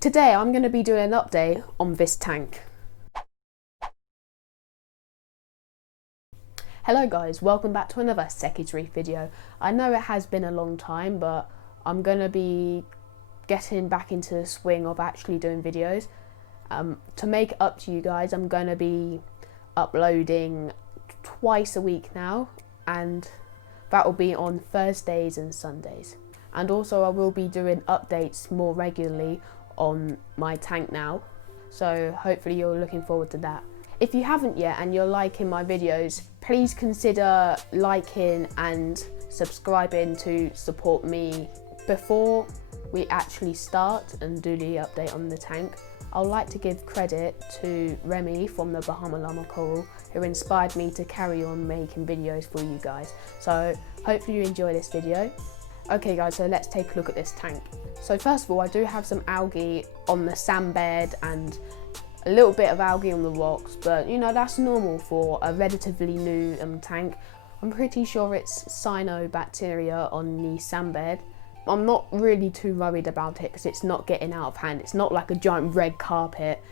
Today I'm going to be doing an update on this tank. Hello guys, welcome back to another Seki's Reef video. I know it has been a long time, but I'm going to be getting back into the swing of actually doing videos. To make it up to you guys, I'm going to be uploading twice a week now, and that will be on Thursdays and Sundays. And also I will be doing updates more regularly on my tank now, so hopefully you're looking forward to that. If you haven't yet and you're liking my videos, please consider liking and subscribing to support me. Before we actually start and do the update on the tank, I'd like to give credit to Remy from the Bahama Llama Coral, who inspired me to carry on making videos for you guys. So hopefully you enjoy this video. Okay guys, so let's take a look at this tank. So first of all, I do have some algae on the sandbed and a little bit of algae on the rocks, but you know, that's normal for a relatively new tank. I'm pretty sure it's cyanobacteria on the sandbed. I'm not really too worried about it because it's not getting out of hand. It's not like a giant red carpet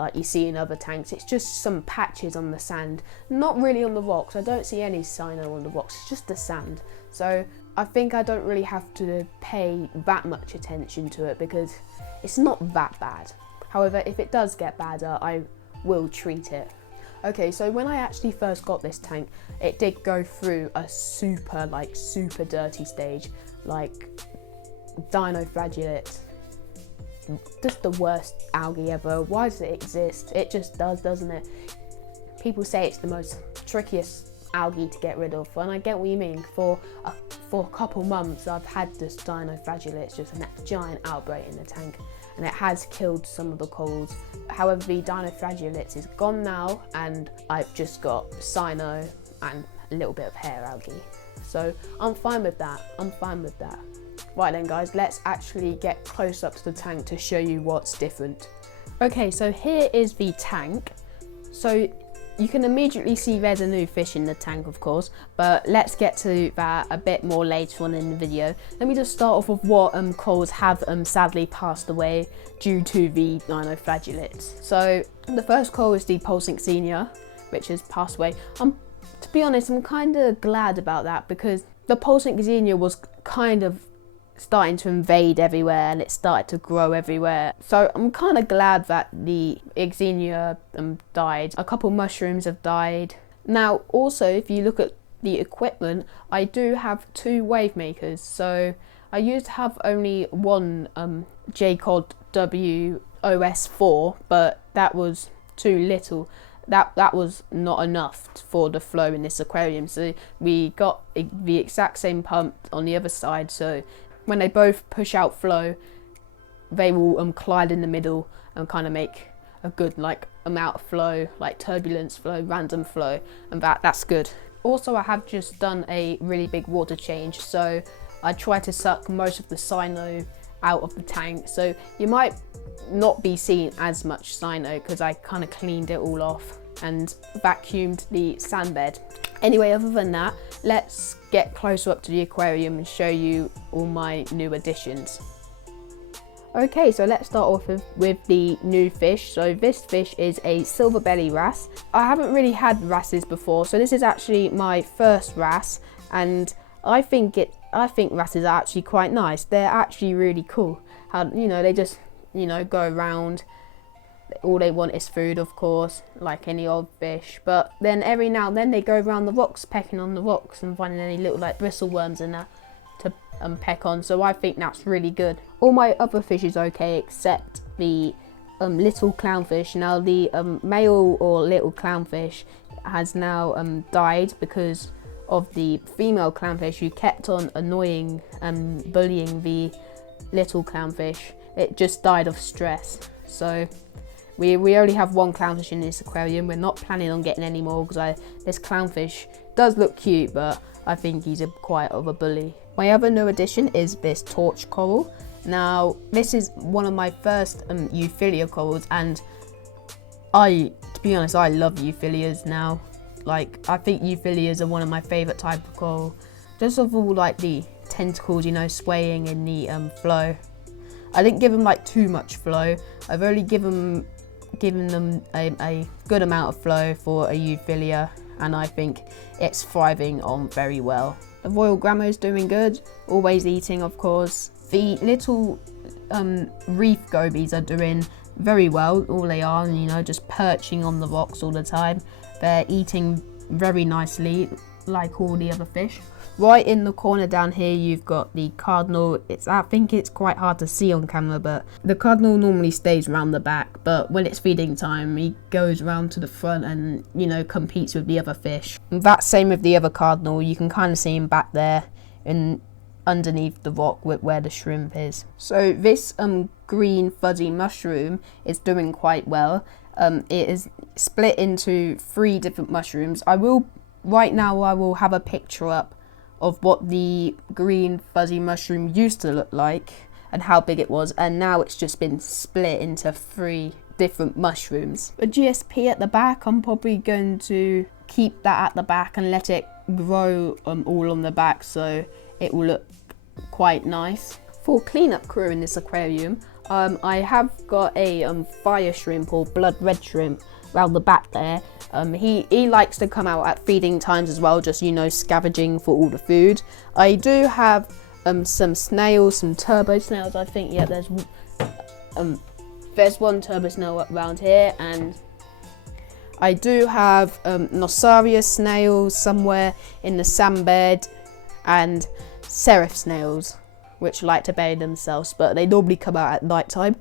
like you see in other tanks. It's just some patches on the sand, not really on the rocks. I don't see any cyano on the rocks, it's just the sand. So I think I don't really have to pay that much attention to it because it's not that bad. However, if it does get badder, I will treat it. Okay, so when I actually first got this tank, it did go through a super dirty stage, like dinoflagellates. Just the worst algae ever. Why does it exist? It just does, doesn't it? People say it's the most trickiest algae to get rid of, and I get what you mean. For a couple months I've had this dinoflagellates, just a giant outbreak in the tank, and it has killed some of the corals. However, the dinoflagellates is gone now, and I've just got cyano and a little bit of hair algae. So I'm fine with that. Right then guys, let's actually get close up to the tank to show you what's different. Okay, so here is the tank. So you can immediately see there's a new fish in the tank, of course, but let's get to that a bit more later on in the video. Let me just start off with what corals have sadly passed away due to the dinoflagellates. So the first coral is the pulsing xenia, which has passed away. To be honest, I'm kind of glad about that because the pulsing xenia was kind of starting to invade everywhere and it started to grow everywhere. So I'm kind of glad that the xenia died. A couple mushrooms have died. Now also, if you look at the equipment, I do have 2 wave makers. So I used to have only one JCOD WOS4, but that was too little. That was not enough for the flow in this aquarium. So we got the exact same pump on the other side, so when they both push out flow, they will collide in the middle and kind of make a good amount of flow, like turbulence flow, random flow, and that's good. Also, I have just done a really big water change, so I try to suck most of the cyano out of the tank. So you might not be seeing as much cyano because I kind of cleaned it all off and vacuumed the sandbed. Anyway, other than that, let's get closer up to the aquarium and show you all my new additions. Okay, so let's start off with the new fish. So this fish is a silver belly wrasse. I haven't really had wrasses before, so this is actually my first wrasse, and I think wrasses are actually quite nice. They're actually really cool. How, you know, they just, you know, go around. All they want is food, of course, like any old fish, but then every now and then they go around the rocks, pecking on the rocks and finding any little bristle worms in there to peck on. So I think that's really good. All my other fish is okay except the little clownfish. Now the male or little clownfish has now died because of the female clownfish who kept on annoying and bullying the little clownfish. It just died of stress. So we only have 1 clownfish in this aquarium. We're not planning on getting any more because this clownfish does look cute, but I think he's quite of a bully. My other new addition is this torch coral. Now this is one of my first Euphyllia corals, and to be honest, I love Euphyllias now. Like, I think Euphyllias are one of my favourite type of coral. Just of all the tentacles, you know, swaying in the flow. I didn't give them like too much flow. I've only given them a good amount of flow for a Euphilia, and I think it's thriving on very well. The Royal Grammo's doing good, always eating of course. The little Reef gobies are doing very well, all they are, you know, just perching on the rocks all the time. They're eating very nicely like all the other fish. Right in the corner down here you've got the cardinal. I think it's quite hard to see on camera, but the cardinal normally stays around the back, but when it's feeding time he goes around to the front and, you know, competes with the other fish. And that's same with the other cardinal. You can kind of see him back there and underneath the rock where the shrimp is. So this green fuzzy mushroom is doing quite well. It is split into 3 different mushrooms. Right now I will have a picture up of what the green fuzzy mushroom used to look like and how big it was, and now it's just been split into 3 different mushrooms. The GSP at the back, I'm probably going to keep that at the back and let it grow all on the back, so it will look quite nice. For cleanup crew in this aquarium, I have got a fire shrimp or blood red shrimp around the back there. He likes to come out at feeding times as well, just, you know, scavenging for all the food. I do have some snails, some turbo snails, I think. Yeah, there's one turbo snail around here, and I do have Nosarius snails somewhere in the sandbed, and seraph snails, which like to bathe themselves, but they normally come out at night time.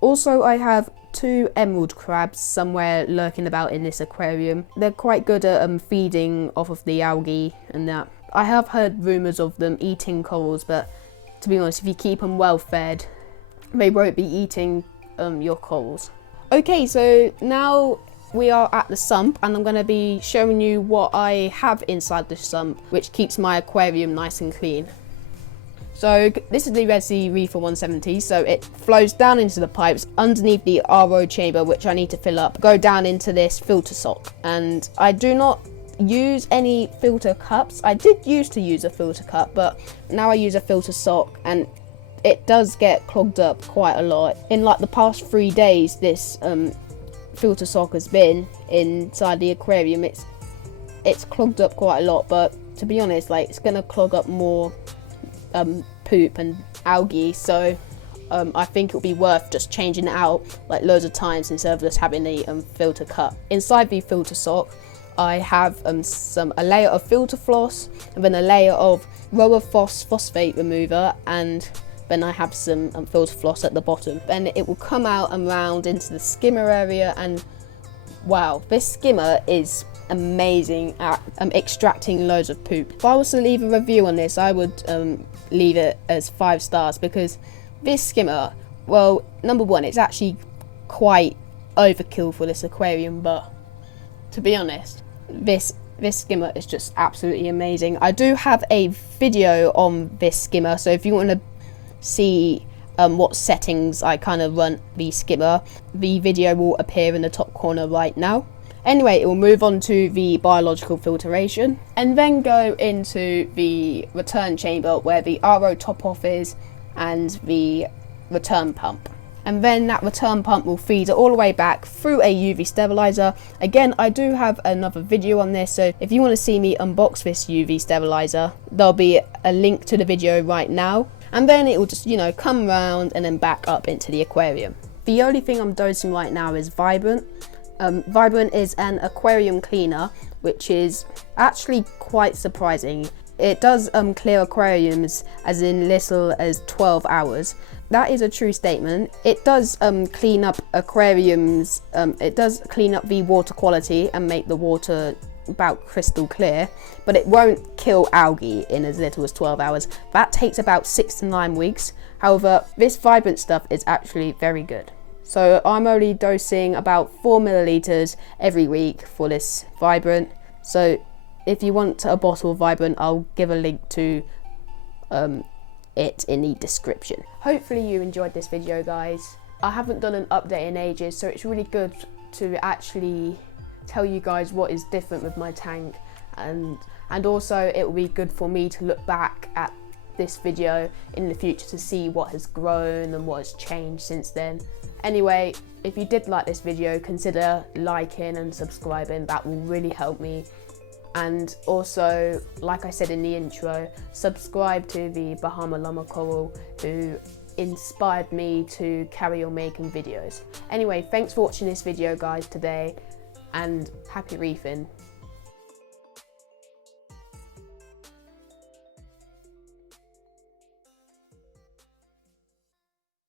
Also, I have 2 emerald crabs somewhere lurking about in this aquarium. They're quite good at feeding off of the algae and that. I have heard rumours of them eating corals, but to be honest, if you keep them well fed, they won't be eating your corals. Okay, so now we are at the sump, and I'm going to be showing you what I have inside the sump, which keeps my aquarium nice and clean. So this is the Red Sea Reefer 170, so it flows down into the pipes underneath the RO chamber, which I need to fill up, go down into this filter sock. And I do not use any filter cups. I did used to use a filter cup, but now I use a filter sock, and it does get clogged up quite a lot. In like the past 3 days, this filter sock has been inside the aquarium. It's clogged up quite a lot, but to be honest, like, it's gonna clog up more poop and algae, so I think it'll be worth just changing it out like loads of times instead of just having a filter cup. Inside the filter sock I have a layer of filter floss, and then a layer of roller phosphate remover, and then I have some filter floss at the bottom. Then it will come out and round into the skimmer area, and wow, this skimmer is amazing at extracting loads of poop. If I was to leave a review on this, I would leave it as 5 stars, because this skimmer, well, number one, it's actually quite overkill for this aquarium, but to be honest, this skimmer is just absolutely amazing. I do have a video on this skimmer, so if you want to see what settings I kind of run the skimmer, the video will appear in the top corner right now. Anyway, it will move on to the biological filtration and then go into the return chamber where the RO top off is and the return pump. And then that return pump will feed it all the way back through a UV sterilizer. Again, I do have another video on this, so if you want to see me unbox this UV sterilizer, there'll be a link to the video right now. And then it will just, you know, come around and then back up into the aquarium. The only thing I'm dosing right now is Vibrant. Vibrant is an aquarium cleaner, which is actually quite surprising. It does clear aquariums as in little as 12 hours. That is a true statement. It does clean up aquariums, it does clean up the water quality and make the water about crystal clear, but it won't kill algae in as little as 12 hours. That takes about 6 to 9 weeks. However, this Vibrant stuff is actually very good. So I'm only dosing about 4 milliliters every week for this Vibrant. So if you want a bottle of Vibrant, I'll give a link to it in the description. Hopefully you enjoyed this video, guys. I haven't done an update in ages, so it's really good to actually tell you guys what is different with my tank, and also it will be good for me to look back at this video in the future to see what has grown and what has changed since then. Anyway, if you did like this video, consider liking and subscribing. That will really help me. And also, like I said in the intro, subscribe to the Bahama Llama Coral, who inspired me to carry on making videos. Anyway, thanks for watching this video guys today, and happy reefing.